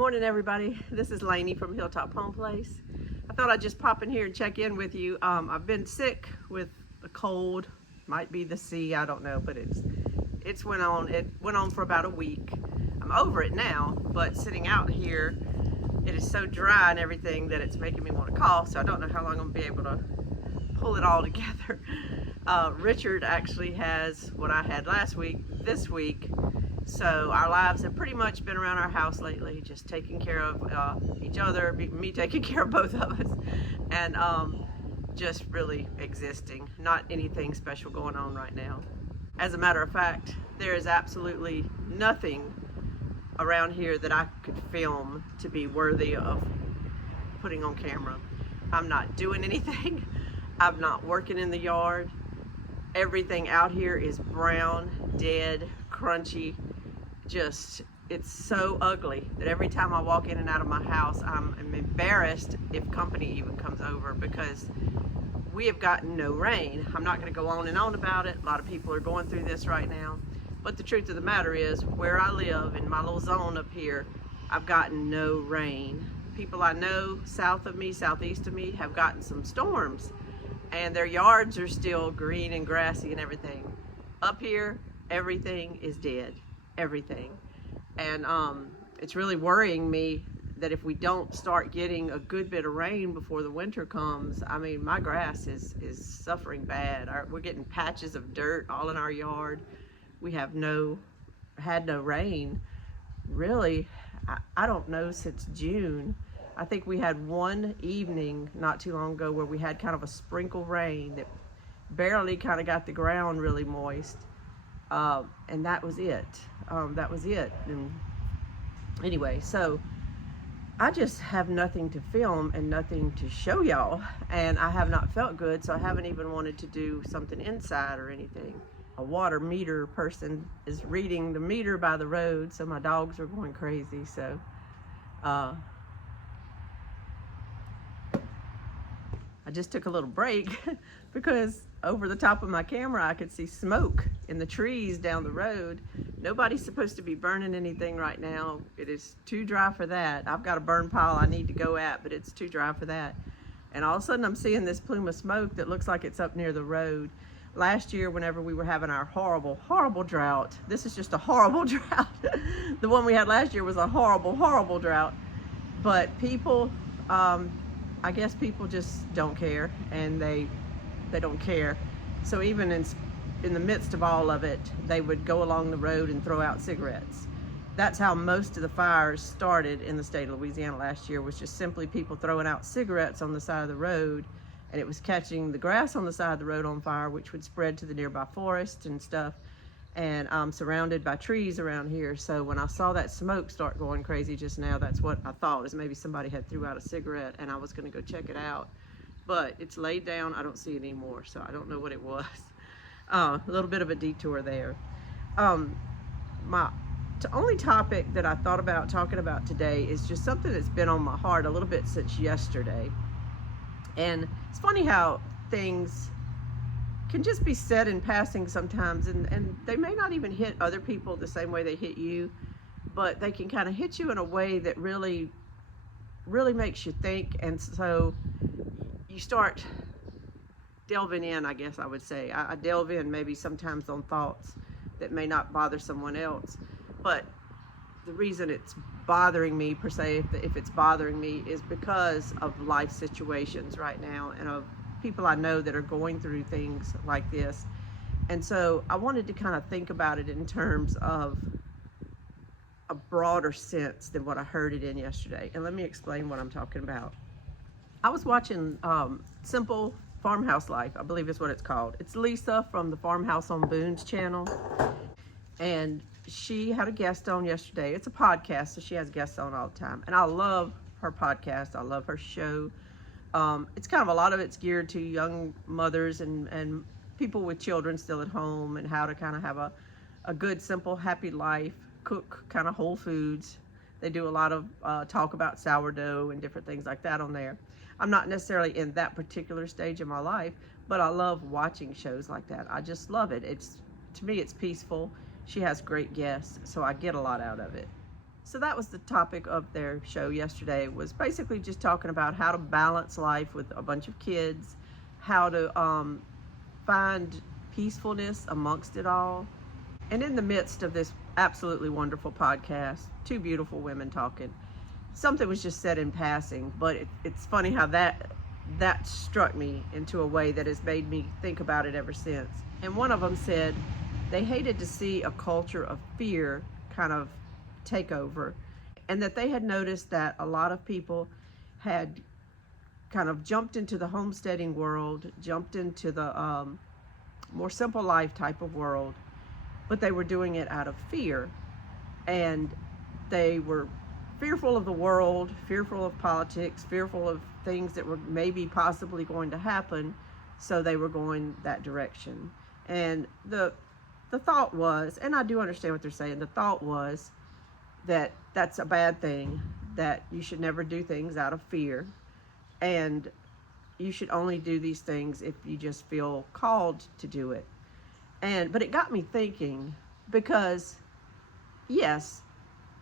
Morning, everybody. This is Lainey from Hilltop Home Place. I thought I'd just pop in here and check in with you. I've been sick with a cold, might be the sea, I don't know, but it went on for about a week. I'm over it now, but sitting out here, it is so dry and everything that it's making me want to cough. So I don't know how long I'm gonna be able to pull it all together. Richard actually has what I had last week, this week. So our lives have pretty much been around our house lately, just taking care of each other, me taking care of both of us, and just really existing. Not anything special going on right now. As a matter of fact, there is absolutely nothing around here that I could film to be worthy of putting on camera. I'm not doing anything. I'm not working in the yard. Everything out here is brown, dead, crunchy. It's so ugly that every time I walk in and out of my house, I'm embarrassed if company even comes over, because we have gotten no rain. I'm not going to go on and on about it. A lot of people are going through this right now. But the truth of the matter is, where I live in my little zone up here, I've gotten no rain. People I know south of me, southeast of me, have gotten some storms, and their yards are still green and grassy and everything. Up here, everything is dead. Everything. And it's really worrying me that if we don't start getting a good bit of rain before the winter comes, I mean, my grass is suffering bad. We're getting patches of dirt all in our yard. We have had no rain really, I don't know, since June. I think we had one evening not too long ago where we had kind of a sprinkle rain that barely kind of got the ground really moist. And that was it. And anyway, so I just have nothing to film and nothing to show y'all, and I have not felt good, so I haven't even wanted to do something inside or anything. A water meter person is reading the meter by the road, so my dogs are going crazy. So I just took a little break because over the top of my camera I could see smoke in the trees down the road. Nobody's supposed to be burning anything right now. It is too dry for that. I've got a burn pile I need to go at, but it's too dry for that. And all of a sudden I'm seeing this plume of smoke that looks like it's up near the road. Last year, whenever we were having our horrible drought, this is just a horrible drought. The one we had last year was a horrible drought. But people, I guess people just don't care, and they don't care. So even in the midst of all of it, they would go along the road and throw out cigarettes. That's how most of the fires started in the state of Louisiana last year, was just simply people throwing out cigarettes on the side of the road, and it was catching the grass on the side of the road on fire, which would spread to the nearby forest and stuff. And I'm surrounded by trees around here, so when I saw that smoke start going crazy just now, that's what I thought, is maybe somebody had threw out a cigarette, and I was going to go check it out. But it's laid down. I don't see it anymore, so I don't know what it was. A little bit of a detour there. My only topic that I thought about talking about today is just something that's been on my heart a little bit since yesterday. And it's funny how things can just be said in passing sometimes, and they may not even hit other people the same way they hit you, but they can kind of hit you in a way that really makes you think. And so you start delving in, I guess I would say. I delve in maybe sometimes on thoughts that may not bother someone else, but the reason it's bothering me per se, if it's bothering me, is because of life situations right now and of people I know that are going through things like this. And so I wanted to kind of think about it in terms of a broader sense than what I heard it in yesterday. And let me explain what I'm talking about. I was watching Simple Farmhouse Life, I believe is what it's called. It's Lisa from the Farmhouse on Boone's channel. And she had a guest on yesterday. It's a podcast, so she has guests on all the time. And I love her podcast. I love her show. It's kind of, a lot of it's geared to young mothers and people with children still at home, and how to kind of have a good, simple, happy life, cook kind of whole foods. They do a lot of talk about sourdough and different things like that on there. I'm not necessarily in that particular stage of my life, but I love watching shows like that. I just love it. To me, it's peaceful. She has great guests, so I get a lot out of it. So that was the topic of their show yesterday, was basically just talking about how to balance life with a bunch of kids, how to find peacefulness amongst it all. And in the midst of this absolutely wonderful podcast, two beautiful women talking, something was just said in passing, but it's funny how that struck me into a way that has made me think about it ever since. And one of them said they hated to see a culture of fear kind of take over, and that they had noticed that a lot of people had kind of jumped into the homesteading world, jumped into the more simple life type of world, but they were doing it out of fear. And they were fearful of the world, fearful of politics, fearful of things that were maybe possibly going to happen, so they were going that direction. And the thought was, and I do understand what they're saying, the thought was that that's a bad thing, that you should never do things out of fear, and you should only do these things if you just feel called to do it. But it got me thinking, because yes,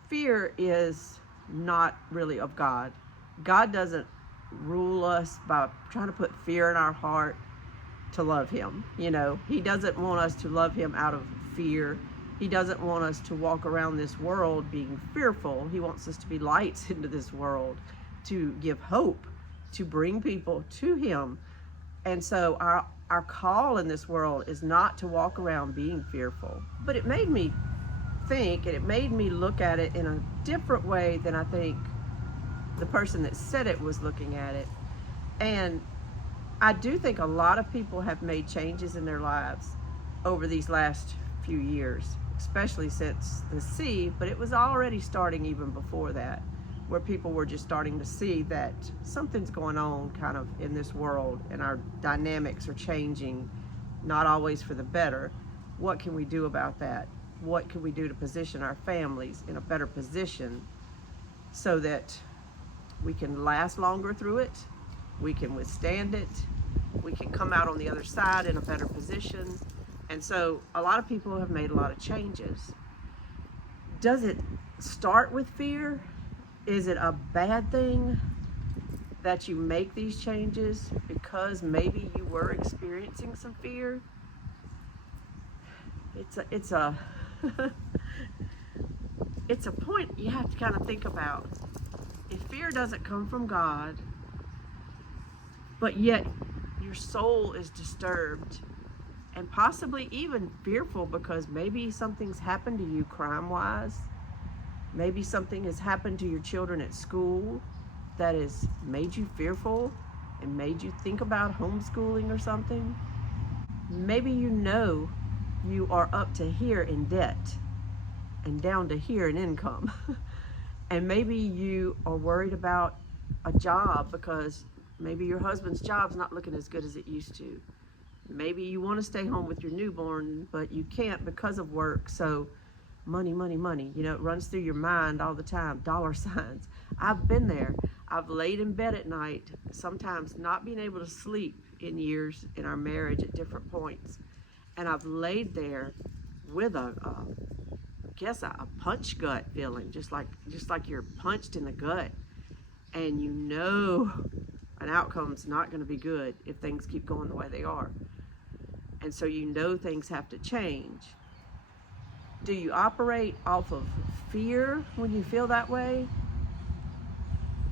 fear is not really of God. God doesn't rule us by trying to put fear in our heart to love him. He doesn't want us to love him out of fear. He doesn't want us to walk around this world being fearful. He wants us to be lights into this world, to give hope, to bring people to him. And so our call in this world is not to walk around being fearful. But it made me think, and it made me look at it in a different way than I think the person that said it was looking at it. And I do think a lot of people have made changes in their lives over these last few years, especially since the sea, but it was already starting even before that, where people were just starting to see that something's going on kind of in this world, and our dynamics are changing, not always for the better. What can we do about that? What can we do to position our families in a better position so that we can last longer through it, we can withstand it, we can come out on the other side in a better position? And so a lot of people have made a lot of changes. Does it start with fear? Is it a bad thing that you make these changes because maybe you were experiencing some fear? It's a it's a point you have to kind of think about. If fear doesn't come from God, but yet your soul is disturbed and possibly even fearful because maybe something's happened to you crime-wise, maybe something has happened to your children at school that has made you fearful and made you think about homeschooling or something. Maybe you are up to here in debt and down to here in income. And maybe you are worried about a job because maybe your husband's job's not looking as good as it used to. Maybe you want to stay home with your newborn, but you can't because of work. So money, money, money, it runs through your mind all the time, dollar signs. I've been there. I've laid in bed at night, sometimes not being able to sleep in years in our marriage at different points. And I've laid there with a punch gut feeling, just like you're punched in the gut, and an outcome's not going to be good if things keep going the way they are. And so things have to change. Do you operate off of fear when you feel that way?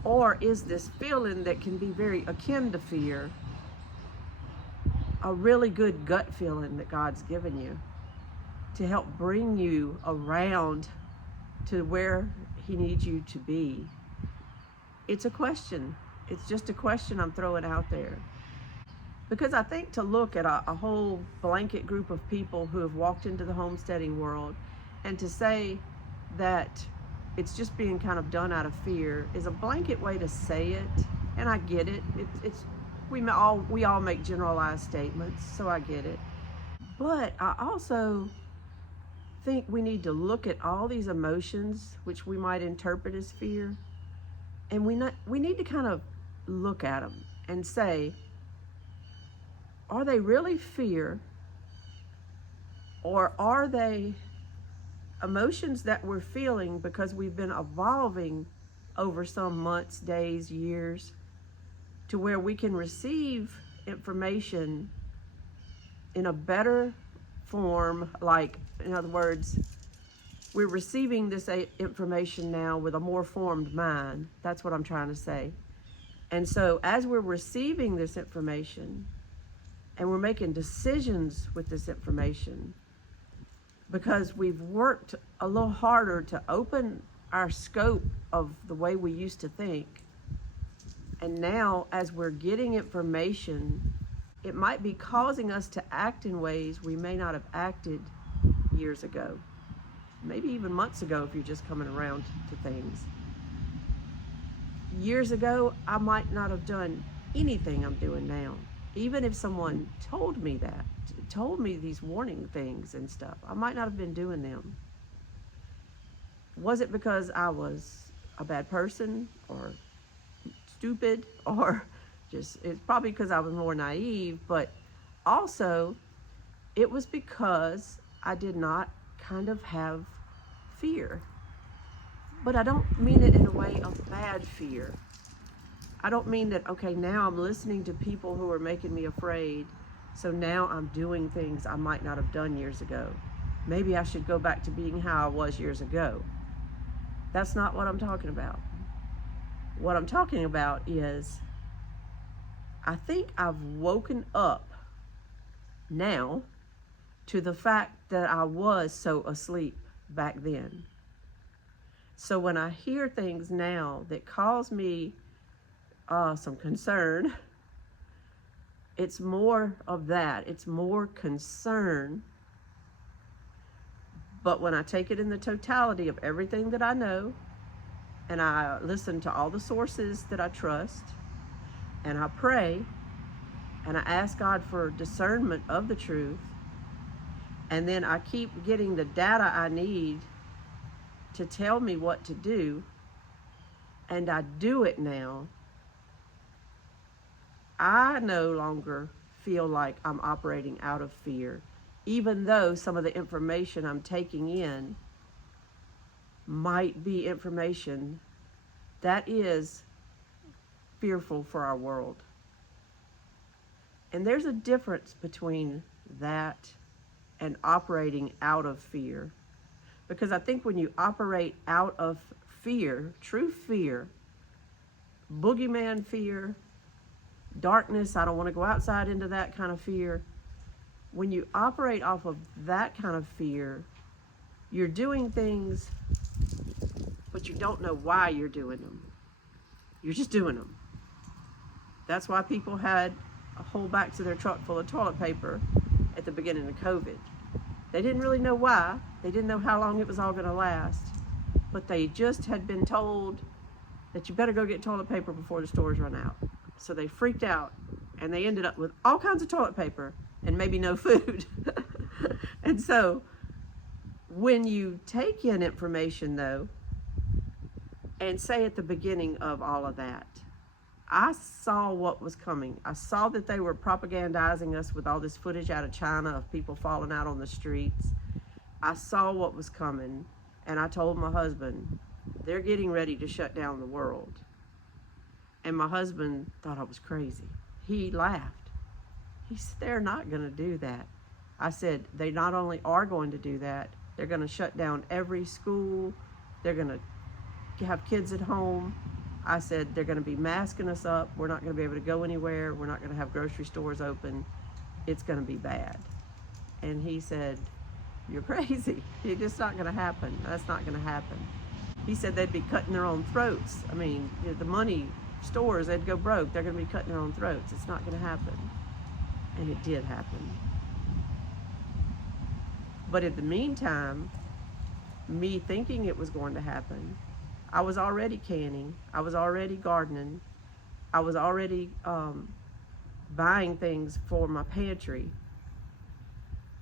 Or is this feeling that can be very akin to fear a really good gut feeling that God's given you to help bring you around to where he needs you to be? It's a question. It's just a question I'm throwing out there. Because I think to look at a whole blanket group of people who have walked into the homesteading world and to say that it's just being kind of done out of fear is a blanket way to say it. And I get it. We all make generalized statements, so I get it. But I also think we need to look at all these emotions, which we might interpret as fear, and we need to kind of look at them and say, are they really fear, or are they emotions that we're feeling because we've been evolving over some months, days, years, to where we can receive information in a better form. Like, in other words, we're receiving this information now with a more formed mind. That's what I'm trying to say. And so as we're receiving this information and we're making decisions with this information, because we've worked a little harder to open our scope of the way we used to think, and now as we're getting information, it might be causing us to act in ways we may not have acted years ago, maybe even months ago if you're just coming around to things. Years ago, I might not have done anything I'm doing now. Even if someone told me that, told me these warning things and stuff, I might not have been doing them. Was it because I was a bad person or stupid, or just, it's probably because I was more naive, but also it was because I did not kind of have fear. But I don't mean it in a way of bad fear. I don't mean that, okay, now I'm listening to people who are making me afraid, so now I'm doing things I might not have done years ago. Maybe I should go back to being how I was years ago. That's not what I'm talking about. What I'm talking about is, I think I've woken up now to the fact that I was so asleep back then. So when I hear things now that cause me some concern, it's more of that. It's more concern. But when I take it in the totality of everything that I know, and I listen to all the sources that I trust, and I pray, and I ask God for discernment of the truth, and then I keep getting the data I need to tell me what to do, and I do it now, I no longer feel like I'm operating out of fear, even though some of the information I'm taking in might be information that is fearful for our world. And there's a difference between that and operating out of fear. Because I think when you operate out of fear, true fear, boogeyman fear, darkness, I don't want to go outside into that kind of fear. When you operate off of that kind of fear, you're doing things, but you don't know why you're doing them. You're just doing them. That's why people had a whole back to their truck full of toilet paper at the beginning of COVID. They didn't really know why. They didn't know how long it was all going to last. But they just had been told that you better go get toilet paper before the stores run out. So they freaked out, and they ended up with all kinds of toilet paper and maybe no food. And so when you take in information, though, and say at the beginning of all of that, I saw what was coming. I saw that they were propagandizing us with all this footage out of China of people falling out on the streets. I saw what was coming, and I told my husband, they're getting ready to shut down the world. And my husband thought I was crazy. He laughed. He said, they're not going to do that. I said, they not only are going to do that, they're going to shut down every school. They're going to have kids at home. I said, they're going to be masking us up. We're not going to be able to go anywhere. We're not going to have grocery stores open. It's going to be bad. And he said, you're crazy. It's just not going to happen. That's not going to happen. He said they'd be cutting their own throats. I mean, the money stores, they'd go broke. They're going to be cutting their own throats. It's not going to happen. And it did happen. But in the meantime, me thinking it was going to happen, I was already canning. I was already gardening. I was already buying things for my pantry.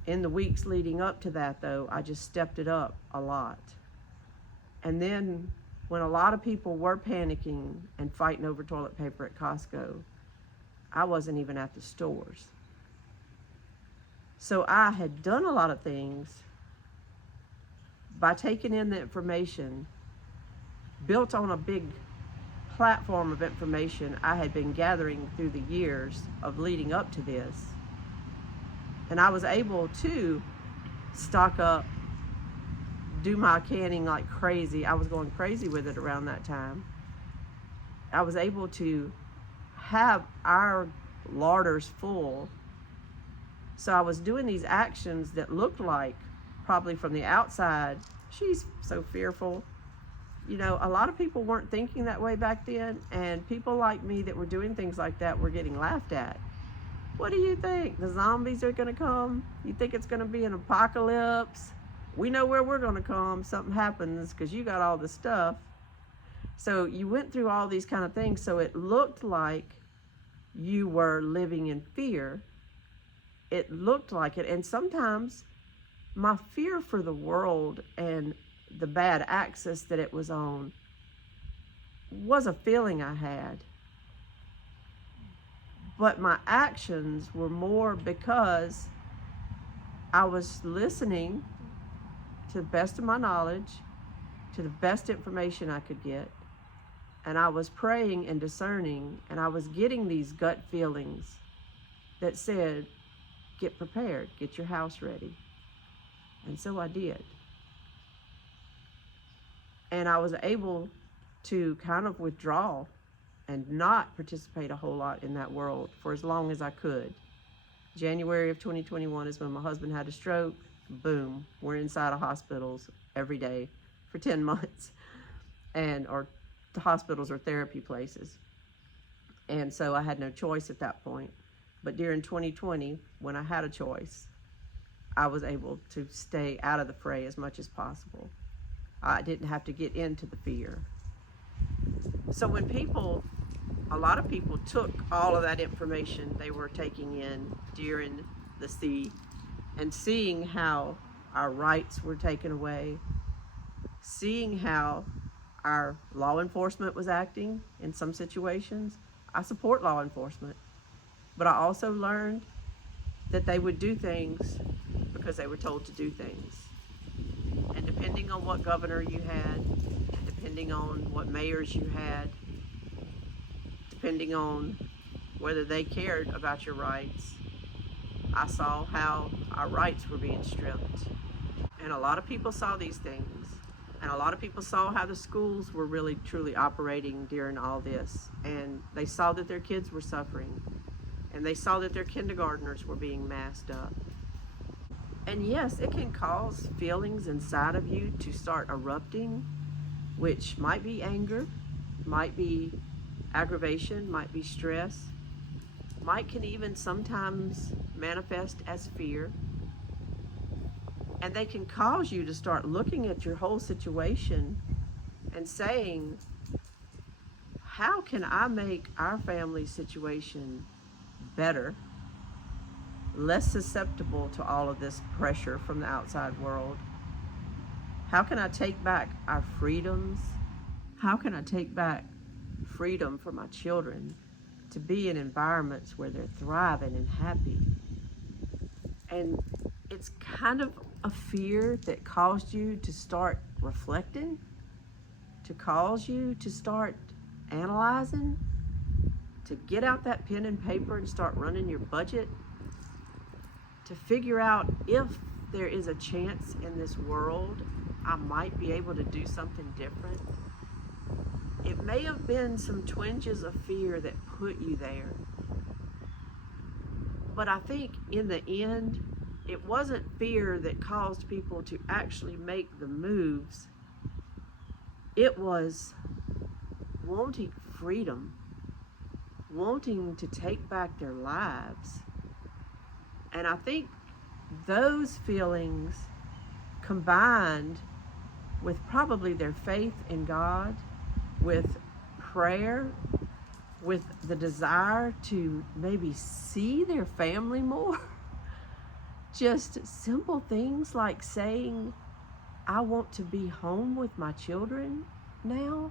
In the weeks leading up to that, though, I just stepped it up a lot. And then when a lot of people were panicking and fighting over toilet paper at Costco, I wasn't even at the stores. So I had done a lot of things by taking in the information built on a big platform of information I had been gathering through the years of leading up to this. And I was able to stock up, do my canning like crazy. I was going crazy with it around that time. I was able to have our larders full. So I was doing these actions that looked like, probably from the outside, she's so fearful. You know, a lot of people weren't thinking that way back then, and people like me that were doing things like that were getting laughed at. What do you think? The zombies are gonna come? You think it's gonna be an apocalypse? We know where we're gonna come. Something happens because you got all the stuff. So you went through all these kind of things, so it looked like you were living in fear. It looked like it, and sometimes my fear for the world and the bad access that it was on was a feeling I had. But my actions were more because I was listening to the best of my knowledge, to the best information I could get. And I was praying and discerning, and I was getting these gut feelings that said, get prepared, get your house ready. And so I did. And I was able to kind of withdraw and not participate a whole lot in that world for as long as I could. January of 2021 is when my husband had a stroke. Boom, we're inside of hospitals every day for 10 months, or the hospitals or therapy places. And so I had no choice at that point. But during 2020, when I had a choice, I was able to stay out of the fray as much as possible. I didn't have to get into the fear. So when a lot of people took all of that information they were taking in during the sea and seeing how our rights were taken away, seeing how our law enforcement was acting in some situations. I support law enforcement, but I also learned that they would do things because they were told to do things. And depending on what governor you had, and depending on what mayors you had, depending on whether they cared about your rights, I saw how our rights were being stripped. And a lot of people saw these things. And a lot of people saw how the schools were really truly operating during all this. And they saw that their kids were suffering. And they saw that their kindergartners were being masked up. And yes, it can cause feelings inside of you to start erupting, which might be anger, might be aggravation, might be stress, can even sometimes manifest as fear. And they can cause you to start looking at your whole situation and saying, how can I make our family situation better, less susceptible to all of this pressure from the outside world? How can I take back our freedoms? How can I take back freedom for my children to be in environments where they're thriving and happy? And it's kind of a fear that caused you to start reflecting, to cause you to start analyzing, to get out that pen and paper and start running your budget, to figure out if there is a chance in this world I might be able to do something different. It may have been some twinges of fear that put you there. But I think in the end, it wasn't fear that caused people to actually make the moves. It was wanting freedom, wanting to take back their lives. And I think those feelings combined with probably their faith in God, with prayer, with the desire to maybe see their family more. Just simple things like saying, I want to be home with my children now.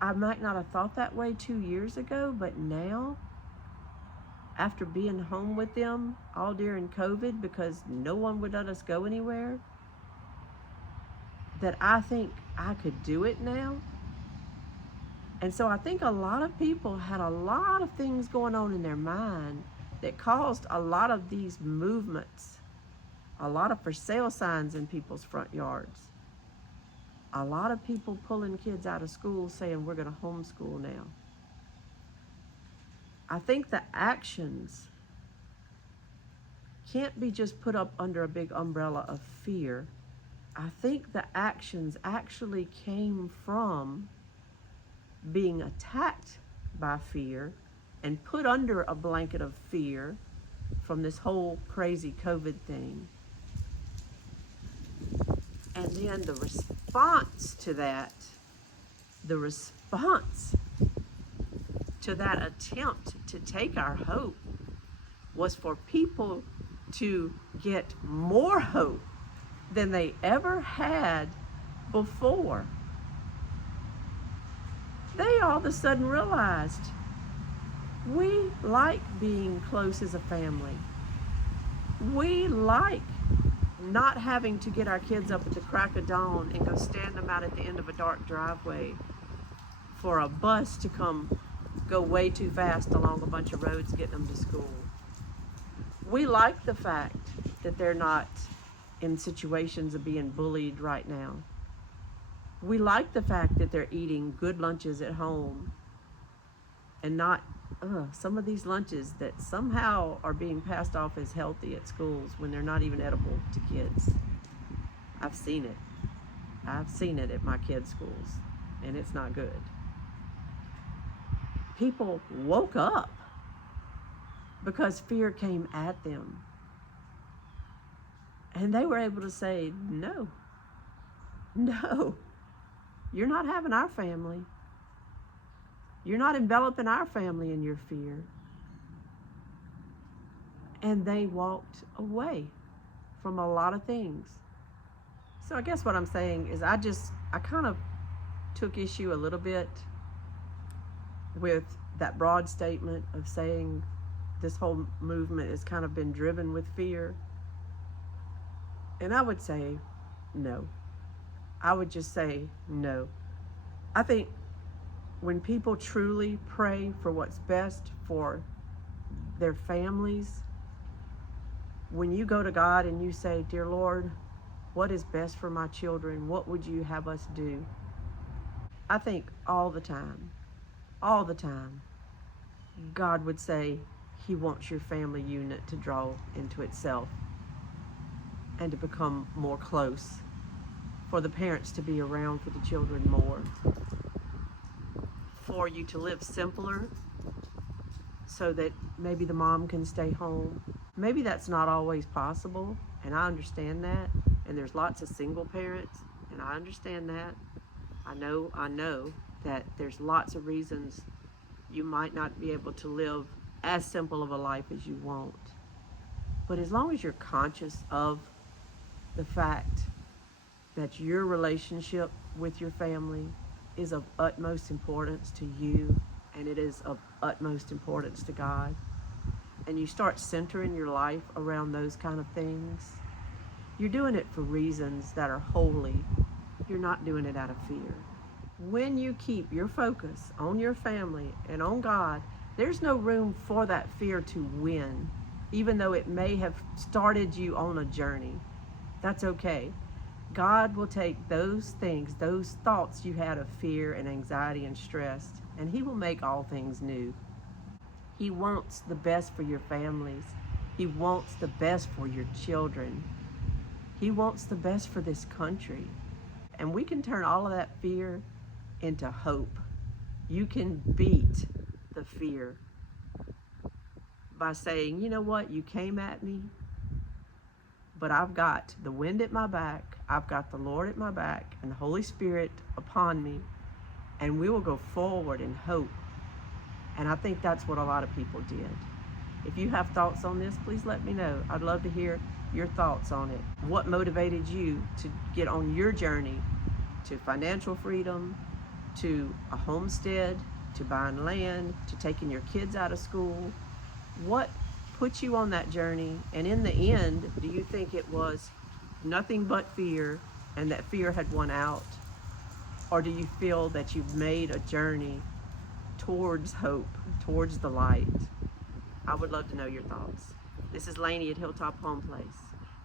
I might not have thought that way 2 years ago, but now, after being home with them all during COVID because no one would let us go anywhere, that I think I could do it now. And so I think a lot of people had a lot of things going on in their mind that caused a lot of these movements, a lot of for sale signs in people's front yards, a lot of people pulling kids out of school saying we're going to homeschool now. I think the actions can't be just put up under a big umbrella of fear. I think the actions actually came from being attacked by fear and put under a blanket of fear from this whole crazy COVID thing. And then the response to that attempt to take our hope was for people to get more hope than they ever had before. They all of a sudden realized we like being close as a family. We like not having to get our kids up at the crack of dawn and go stand them out at the end of a dark driveway for a bus to come go way too fast along a bunch of roads getting them to school. We like the fact that they're not in situations of being bullied right now. We like the fact that they're eating good lunches at home and not some of these lunches that somehow are being passed off as healthy at schools when they're not even edible to kids. I've seen it. I've seen it at my kids' schools, and it's not good. People woke up because fear came at them. And they were able to say, no, you're not having our family. You're not enveloping our family in your fear. And they walked away from a lot of things. So I guess what I'm saying is I kind of took issue a little bit with that broad statement of saying this whole movement has kind of been driven with fear. And I would say no. I would just say no. I think when people truly pray for what's best for their families, when you go to God and you say, dear Lord, what is best for my children? What would you have us do? I think all the time, God would say he wants your family unit to draw into itself and to become more close, for the parents to be around for the children more, for you to live simpler so that maybe the mom can stay home. Maybe that's not always possible, and I understand that, and there's lots of single parents, and I understand that. I know that there's lots of reasons you might not be able to live as simple of a life as you want. But as long as you're conscious of the fact that your relationship with your family is of utmost importance to you, and it is of utmost importance to God, and you start centering your life around those kind of things, you're doing it for reasons that are holy. You're not doing it out of fear. When you keep your focus on your family and on God, there's no room for that fear to win, even though it may have started you on a journey. That's okay. God will take those things, those thoughts you had of fear and anxiety and stress, and he will make all things new. He wants the best for your families. He wants the best for your children. He wants the best for this country. And we can turn all of that fear into hope. You can beat the fear by saying, you know what, you came at me, but I've got the wind at my back, I've got the Lord at my back, and the Holy Spirit upon me, and we will go forward in hope. And I think that's what a lot of people did. If you have thoughts on this, please let me know. I'd love to hear your thoughts on it. What motivated you to get on your journey to financial freedom, to a homestead, to buying land, to taking your kids out of school? What put you on that journey? And in the end, do you think it was nothing but fear and that fear had won out? Or do you feel that you've made a journey towards hope, towards the light? I would love to know your thoughts. This is Lainey at Hilltop Home Place.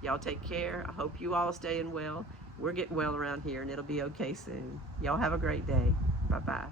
Y'all take care. I hope you all staying well. We're getting well around here, and it'll be okay soon. Y'all have a great day. Bye-bye.